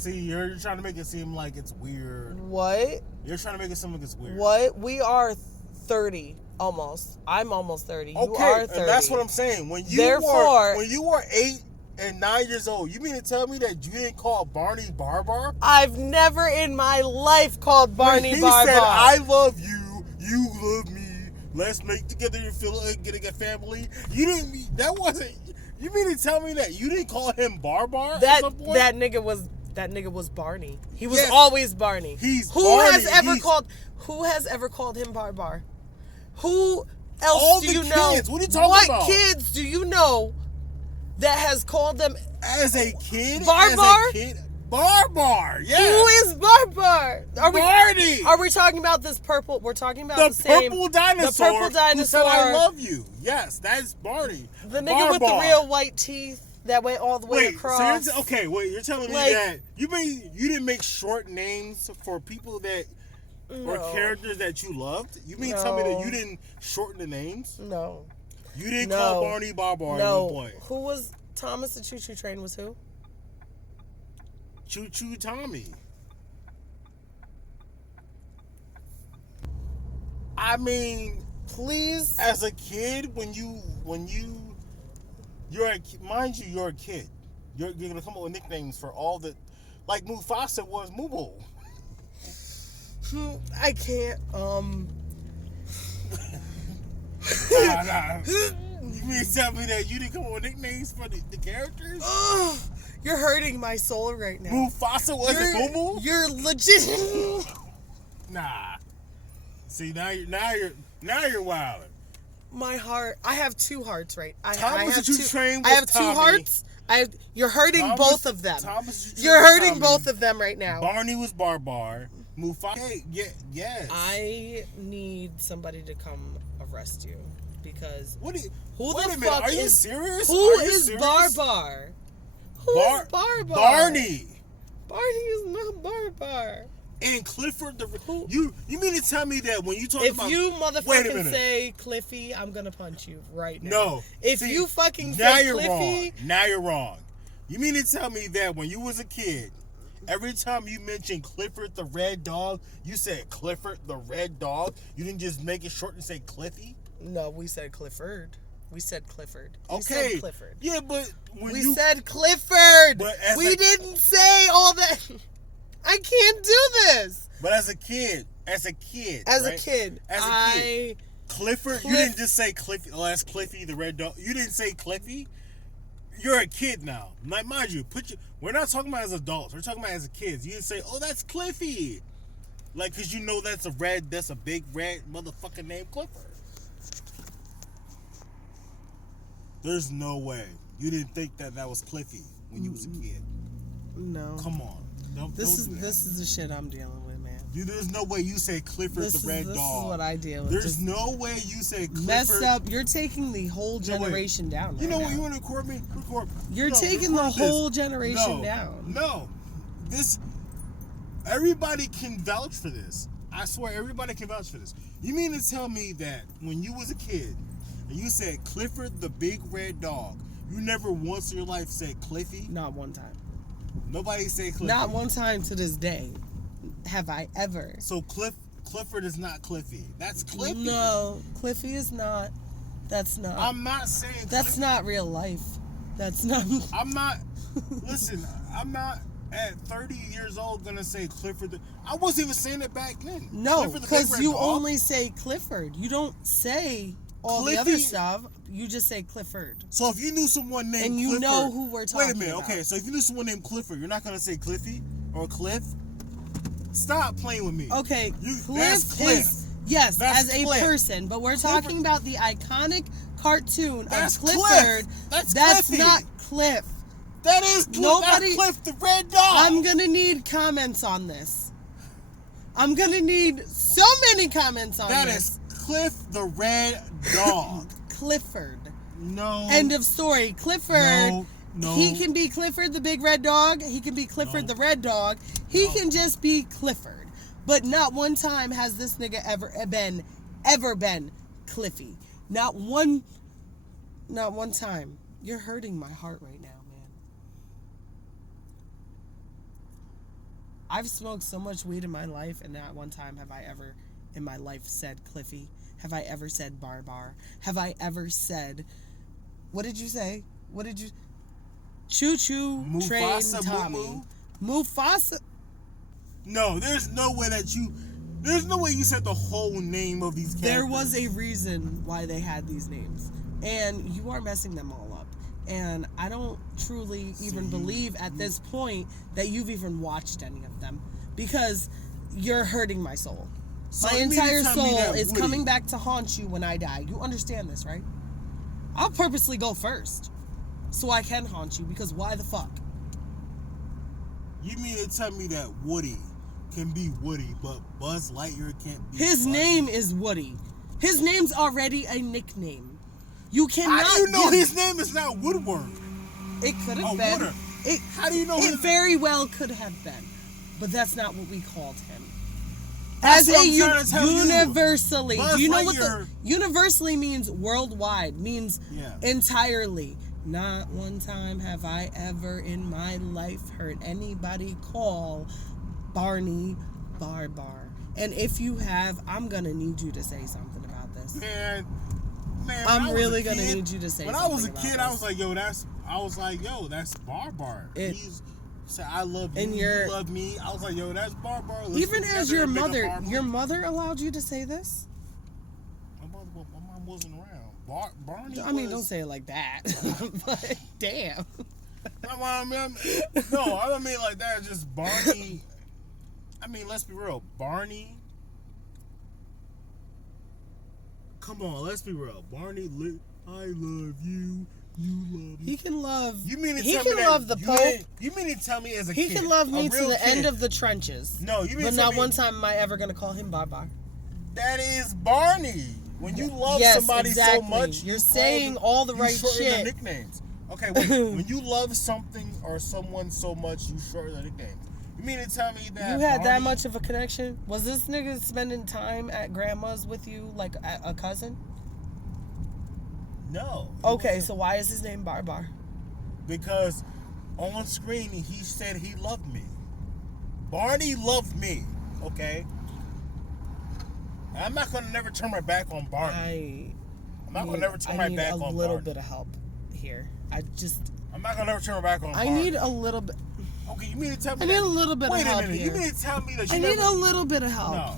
See, you're trying to make it seem like it's weird. What? You're trying to make it seem like it's weird. What? We are 30 almost. I'm almost 30. Okay, you are 30. and that's what I'm saying. When you were 8 and 9 years old, you mean to tell me that you didn't call Barney Barbar? I've never in my life called Barney Barbar. He said, "I love you. You love me. Let's make together your getting a family." You didn't mean that wasn't. You mean to tell me that you didn't call him Barbar at some point? That nigga was Barney. He was always Barney. Who Barney. has ever called him Barbar? Who else all do the you kids. know? What are you talking about? What kids do you know that has called them as a kid? Barbar? As a kid? Barbar. Yeah. Who is Barbar? Barney. Are we talking about this purple? We're talking about the same purple dinosaur. The purple dinosaur. Who said I love you? Yes, that's Barney. The nigga with the real white teeth that went all the way across. So you're telling me that you didn't make short names for people that or characters that you loved? You mean tell me that you didn't shorten the names? No. You didn't call Barney Barbar at one point. Who was Thomas the Choo Choo Train was who? Choo Choo Tommy. I mean, please. As a kid, you're a kid. You're gonna come up with nicknames for all the, like Mufasa was Mubo. I can't. Nah. You mean to tell me that you didn't come up with nicknames for the characters? You're hurting my soul right now. Mufasa wasn't Mumu? You're legit. Nah. See, now you're wilding. My heart. I have two hearts, right? I have two hearts. You're hurting both of them. You're hurting both of them right now. Barney was Barbar. Mufasa, yes. I need somebody to come arrest you because wait the a minute, fuck are you serious? Who is Barbar? Who is Barbar? Barney. Barney is not Barbar. And Clifford the you mean to tell me that when you talk about if you motherfucking say Cliffy, I'm gonna punch you right now. No. If you fucking say Cliffy, now you're wrong. You mean to tell me that when you was a kid, every time you mentioned Clifford the Red Dog, you said Clifford the Red Dog? You didn't just make it short and say Cliffy? No, we said Clifford. We said Clifford. Okay. We said Clifford. Yeah, but we said Clifford. But we didn't say all that. I can't do this. But as a kid, Clifford, you didn't just say Cliffy. Oh, that's Cliffy the Red Dog. You didn't say Cliffy. You're a kid now. Like, mind you, we're not talking about as adults. We're talking about as kids. You didn't say, "Oh, that's Cliffy," like, cause you know that's a big red motherfucking name, Clifford. There's no way you didn't think that was Cliffy when you was a kid. No. Come on. This is the shit I'm dealing with, man. Dude, there's no way you say Clifford the Red Dog. This is what I deal with. There's no way you say Clifford. Messed up. You're taking the whole generation down. You know what? You want to record me? You're taking the whole generation down. No. Everybody can vouch for this. I swear, everybody can vouch for this. You mean to tell me that when you was a kid and you said Clifford the Big Red Dog, you never once in your life said Cliffy? Not one time. Nobody say Cliffy. Not one time to this day have I ever. So Clifford is not Cliffy. That's Cliffy. No, Cliffy is not. That's not. I'm not saying that's Cliffy. Not real life. That's not. I'm not. Listen, I'm not at 30 years old gonna say Clifford. I wasn't even saying it back then. No, because you only say Clifford. You don't say all the other stuff. You just say Clifford. So if you knew someone named and you Clifford, know who we're talking about. Wait a minute, okay. So if you knew someone named Clifford, you're not gonna say Cliffy or Cliff. Stop playing with me. Okay, Cliff is yes, that's as a Cliff. person, but we're talking about the iconic cartoon that's of Clifford. Cliff. That's not Cliff. That is Cliff. That's Cliff the Red Dog. I'm gonna need comments on this. I'm gonna need so many comments on this. That is Cliff the Red Dog. Clifford. No. End of story. Clifford. No. He can be Clifford the Big Red Dog. He can be Clifford the Red Dog. He can just be Clifford. But not one time has this nigga ever been Cliffy. Not one time. You're hurting my heart right now, man. I've smoked so much weed in my life, and not one time have I ever in my life said Cliffy. Have I ever said Barbar? Have I ever said, what did you say? What did you? Choo Choo Train Mufasa Tommy. Moo Mufasa. No, there's no way you said the whole name of these characters. There was a reason why they had these names, and you are messing them all up. And I don't truly even believe at this point that you've even watched any of them, because you're hurting my soul. So My you mean to entire tell me soul that is Woody- coming back to haunt you when I die. You understand this, right? I'll purposely go first so I can haunt you, because why the fuck? You mean to tell me that Woody can be Woody, but Buzz Lightyear can't be His Buzz? name is Woody. His name's already a nickname. You cannot. How do you know give- his name is not Woodward? It could have Oh, been. Wooder. It, How do you know It his- very well could have been, but that's not what we called him. That's As what a I'm trying to tell you. universally, Buzz do you know what the Lightyear- universally means? Worldwide means Yeah. entirely. Not one time have I ever in my life heard anybody call Barney Barbar. And if you have, I'm gonna need you to say something about this. Man, when I'm I was really a gonna kid- need you to say When I was a something kid, about I was like, that's Barbar. It- He's said, I love you, And you you're- love me. I was like, yo, that's Barbar. Let's Even get as together your and make a mother, family. your mother allowed you to say this? My mom wasn't around. Barney I mean, was, don't say it like that. But damn. No, I don't mean like that. Just Barney. I mean, let's be real. Barney. Come on, let's be real. Barney, I love you. You love me. He can love. You mean to he tell can me that love the you Pope. You mean to tell me as a He kid? can love me a to real the kid, end of the trenches. No, you mean But to tell not me one time am I ever gonna call him Barbar. that is Barney. When you love Yes, somebody exactly. so much, You're you saying call them- all the you right shorten their shit. nicknames. Okay, when you love something or someone so much, you shorten their nicknames. You mean to tell me that You had that Barney- much of a connection? Was this nigga spending time at grandma's with you like a cousin? No. he Okay, wasn't. so why is his name Barbar? Because on screen he said he loved me. Barney loved me. Okay. I'm not gonna never turn my back on Barney. I'm not gonna never turn my back on I need a little Barney. bit of help here. I'm not gonna never turn my back on I Barney. need a little bit. Okay, you mean to tell me I need a little bit Wait of help a minute. here. You mean to tell me that you I never... need a little bit of help. No.